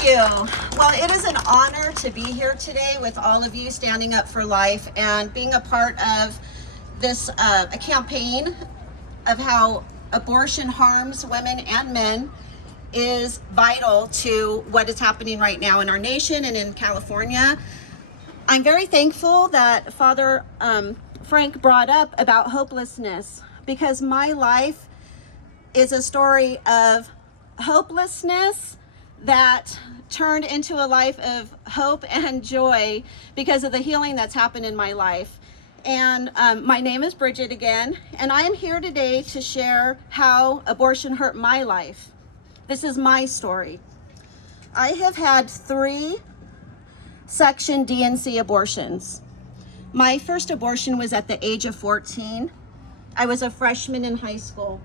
Thank you. Well, it is an honor to be here today with all of you standing up for life and being a part of this a campaign of how abortion harms women and men is vital to what is happening right now in our nation and in California. I'm very thankful that Father Frank brought up about hopelessness, because my life is a story of hopelessness that turned into a life of hope and joy because of the healing that's happened in my life. And my name is Brigette again, and I am here today to share how abortion hurt my life. This is my story. I have had 3 section D&C abortions. My first abortion was at the age of 14. I was a freshman in high school.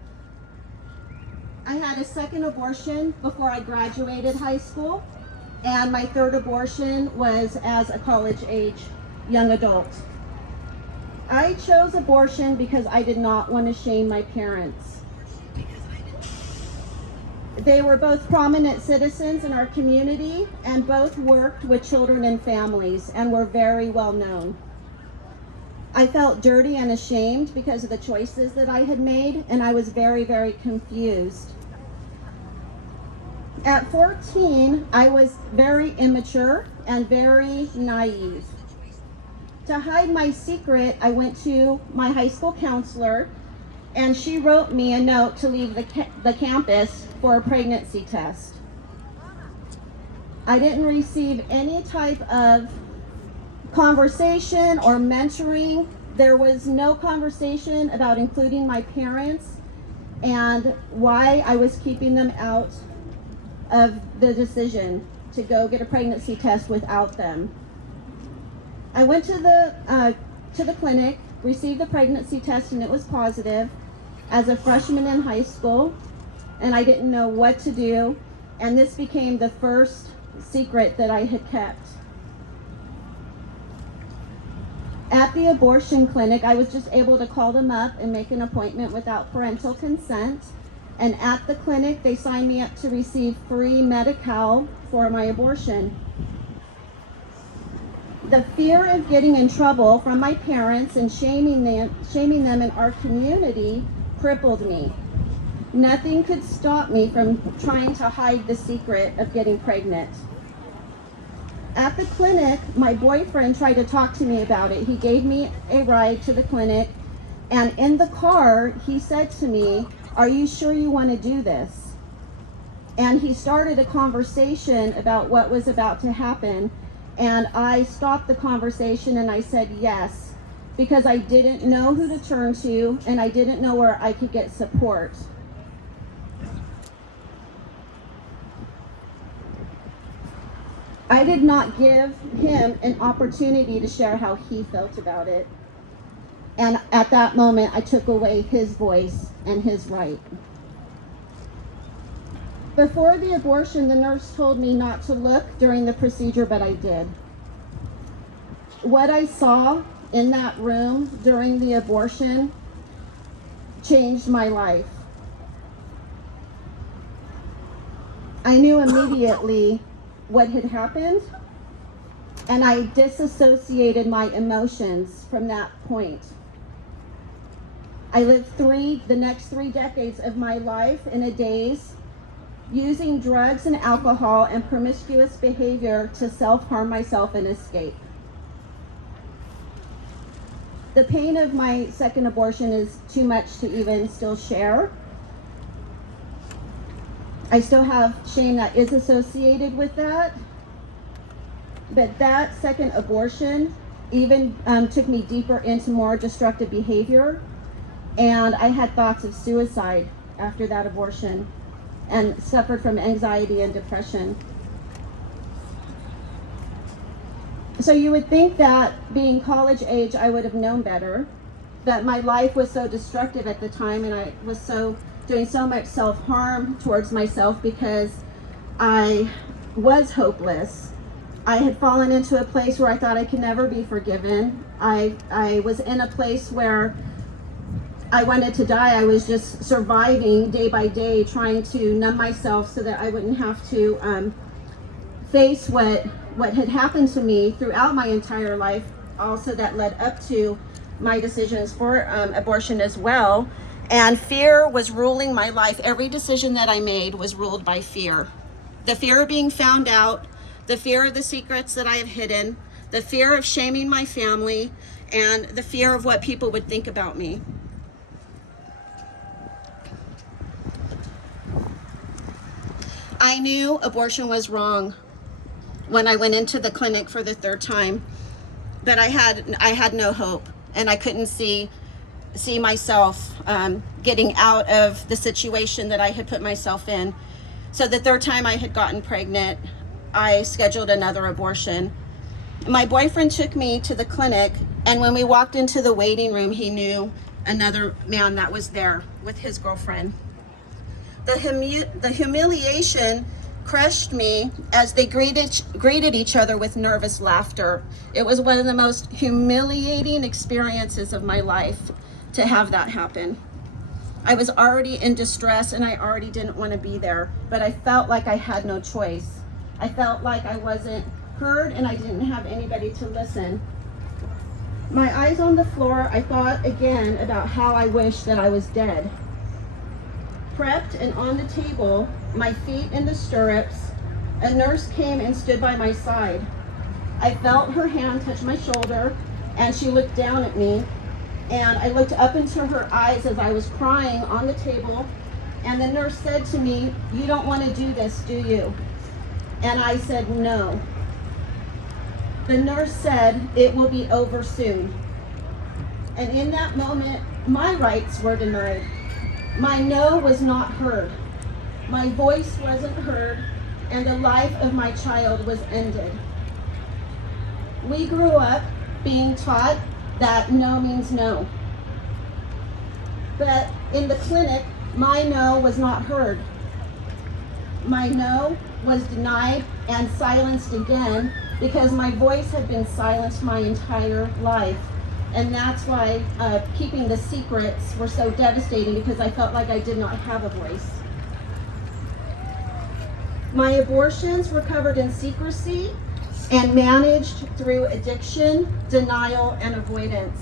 I had a second abortion before I graduated high school, and my third abortion was as a college-age young adult. I chose abortion because I did not want to shame my parents. They were both prominent citizens in our community and both worked with children and families and were very well known. I felt dirty and ashamed because of the choices that I had made, and I was very, very confused. At 14, I was very immature and very naive. To hide my secret, I went to my high school counselor, and she wrote me a note to leave the campus for a pregnancy test. I didn't receive any type of conversation or mentoring. There was no conversation about including my parents and why I was keeping them out of the decision to go get a pregnancy test without them. I went to the clinic, received the pregnancy test, and it was positive as a freshman in high school, and I didn't know what to do, and this became the first secret that I had kept. At the abortion clinic, I was just able to call them up and make an appointment without parental consent. And at the clinic, they signed me up to receive free Medi-Cal for my abortion. The fear of getting in trouble from my parents and shaming them in our community crippled me. Nothing could stop me from trying to hide the secret of getting pregnant. At the clinic, my boyfriend tried to talk to me about it. He gave me a ride to the clinic, and in the car, he said to me, "Are you sure you want to do this?" And he started a conversation about what was about to happen, and I stopped the conversation and I said yes, because I didn't know who to turn to and I didn't know where I could get support. I did not give him an opportunity to share how he felt about it. And at that moment, I took away his voice and his right. Before the abortion, the nurse told me not to look during the procedure, but I did. What I saw in that room during the abortion changed my life. I knew immediately what had happened, and I disassociated my emotions from that point. I lived the next 3 decades of my life in a daze, using drugs and alcohol and promiscuous behavior to self-harm myself and escape. The pain of my second abortion is too much to even still share. I still have shame that is associated with that. But that second abortion even took me deeper into more destructive behavior. And I had thoughts of suicide after that abortion and suffered from anxiety and depression. So you would think that being college age, I would have known better, but my life was so destructive at the time, and I was doing so much self-harm towards myself because I was hopeless. I had fallen into a place where I thought I could never be forgiven. I was in a place where I wanted to die. I was just surviving day by day, trying to numb myself so that I wouldn't have to face what had happened to me throughout my entire life, also that led up to my decisions for abortion as well. And fear was ruling my life. Every decision that I made was ruled by fear. The fear of being found out, the fear of the secrets that I have hidden, the fear of shaming my family, and the fear of what people would think about me. I knew abortion was wrong when I went into the clinic for the third time, but I had no hope, and I couldn't see myself getting out of the situation that I had put myself in. So the third time I had gotten pregnant, I scheduled another abortion. My boyfriend took me to the clinic, and when we walked into the waiting room, he knew another man that was there with his girlfriend. The humiliation crushed me as they greeted each other with nervous laughter. It was one of the most humiliating experiences of my life to have that happen. I was already in distress and I already didn't want to be there, but I felt like I had no choice. I felt like I wasn't heard and I didn't have anybody to listen. My eyes on the floor, I thought again about how I wished that I was dead. Prepped and on the table, my feet in the stirrups, a nurse came and stood by my side. I felt her hand touch my shoulder, and she looked down at me, and I looked up into her eyes as I was crying on the table, and the nurse said to me, "You don't want to do this, do you?" And I said, "No." The nurse said, "It will be over soon." And in that moment, my rights were denied. My no was not heard. My voice wasn't heard, and the life of my child was ended. We grew up being taught that no means no. But in the clinic, my no was not heard. My no was denied and silenced again because my voice had been silenced my entire life. And that's why keeping the secrets were so devastating, because I felt like I did not have a voice. My abortions were covered in secrecy and managed through addiction, denial, and avoidance.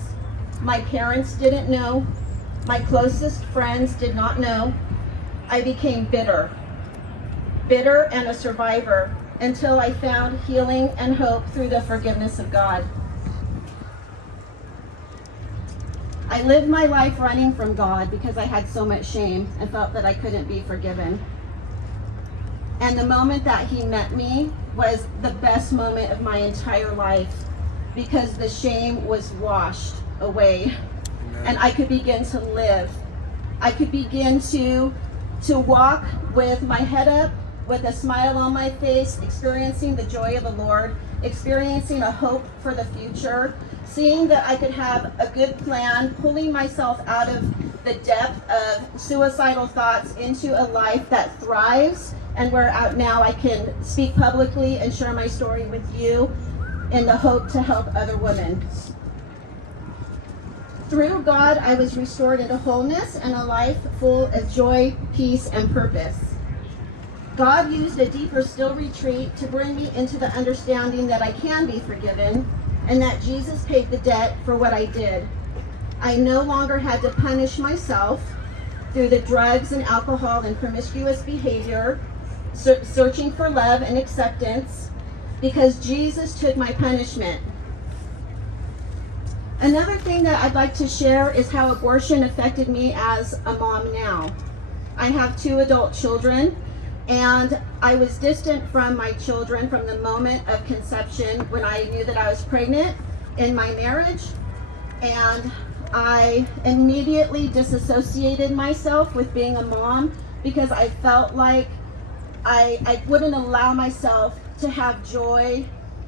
My parents didn't know. My closest friends did not know. I became bitter and a survivor until I found healing and hope through the forgiveness of God. I lived my life running from God because I had so much shame and felt that I couldn't be forgiven. And the moment that he met me was the best moment of my entire life, because the shame was washed away. Amen. And I could begin to live. I could begin to walk with my head up, with a smile on my face, experiencing the joy of the Lord, experiencing a hope for the future, seeing that I could have a good plan, pulling myself out of the depth of suicidal thoughts into a life that thrives, and where out now I can speak publicly and share my story with you in the hope to help other women. Through God, I was restored into wholeness and a life full of joy, peace, and purpose. God used a deeper still retreat to bring me into the understanding that I can be forgiven and that Jesus paid the debt for what I did. I no longer had to punish myself through the drugs and alcohol and promiscuous behavior, searching for love and acceptance, because Jesus took my punishment. Another thing that I'd like to share is how abortion affected me as a mom now. I have 2 adult children, and I was distant from my children from the moment of conception when I knew that I was pregnant in my marriage, and I immediately disassociated myself with being a mom because I felt like I wouldn't allow myself to have joy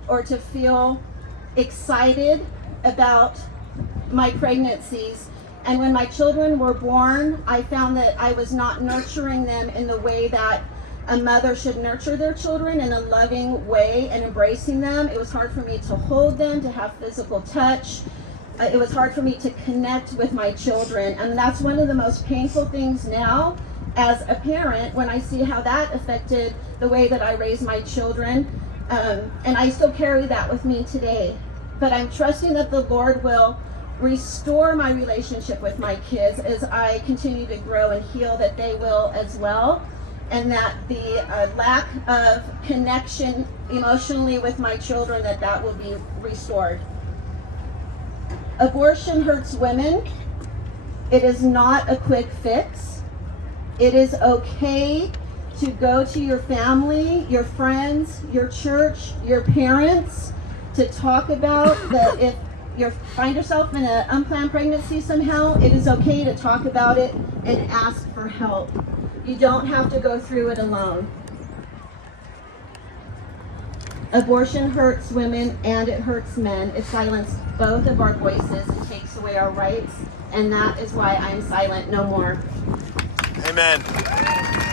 or to feel excited about my pregnancies. And when my children were born, I found that I was not nurturing them in the way that a mother should nurture their children, in a loving way and embracing them. It was hard for me to hold them, to have physical touch. It was hard for me to connect with my children. And that's one of the most painful things now as a parent when I see how that affected the way that I raise my children. And I still carry that with me today. But I'm trusting that the Lord will restore my relationship with my kids as I continue to grow and heal, that they will as well. And that the lack of connection emotionally with my children, that will be restored. Abortion hurts women. It is not a quick fix. It is okay to go to your family, your friends, your church, your parents to talk about that. If you find yourself in an unplanned pregnancy somehow, it is okay to talk about it and ask for help. You don't have to go through it alone. Abortion hurts women and it hurts men. It silences both of our voices and takes away our rights, and that is why I'm silent no more. Amen.